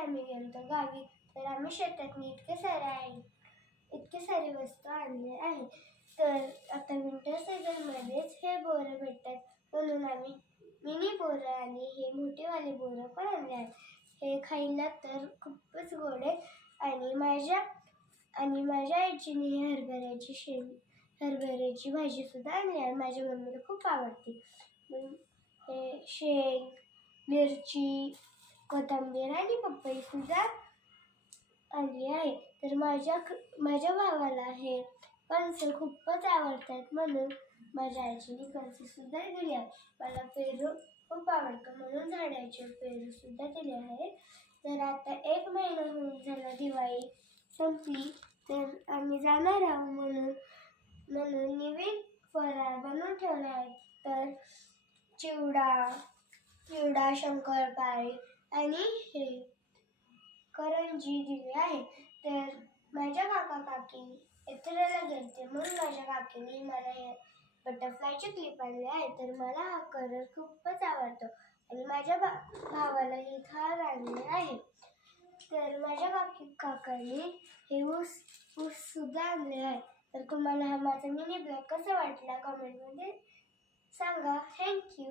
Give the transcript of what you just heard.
आम्ही गेलो गावी, तर आम्ही शेतातून इतके सारे वस्तू आणले आहे. तर आता विंटर सीझनमध्येच हे बोरं भेटतात, म्हणून आम्ही मिनी बोरं आणि हे मोठेवाले बोरं पण आणले आहेत. हे खायला तर खूपच गोड आहे. आणि माझ्या आईजीने हरभऱ्याची भाजी सुद्धा आणली आहे. माझ्या मम्मीला खूप आवडते. हे शेंग, मिरची, कोथिंबीर आणि पपई सुद्धा आणली आहे. तर माझ्या भावाला हे कणस खूपच आवडतात, म्हणून माझ्या आजीने कणस सुद्धा दिली आहे. मला पेरू खूप आवडतं, म्हणून झाडाचे पेरू सुद्धा दिले आहेत. तर आता 1 महिना होऊन झाला दिवाळी संपली, तर आम्ही जाणार आहोत, म्हणून नवीन फराळ बनवून ठेवले आहेत. तर चिवडा, शंकरपाळी आणि हे करंजी दिली आहे. तर माझ्या काकी यात्रेला गेलते, म्हणून माझ्या काकीने मला हे बटरफ्लायची क्लिप आणली आहे. तर मला हा कलर खूपच आवडतो आणि माझ्या भावाला ही थार आणली आहे. तर माझ्या काकाने हे ऊस सुद्धा आणले आहे. तर तुम्हाला हा माझा मिनी ब्लॉग कसा वाटला कमेंटमध्ये सांगा. थँक्यू.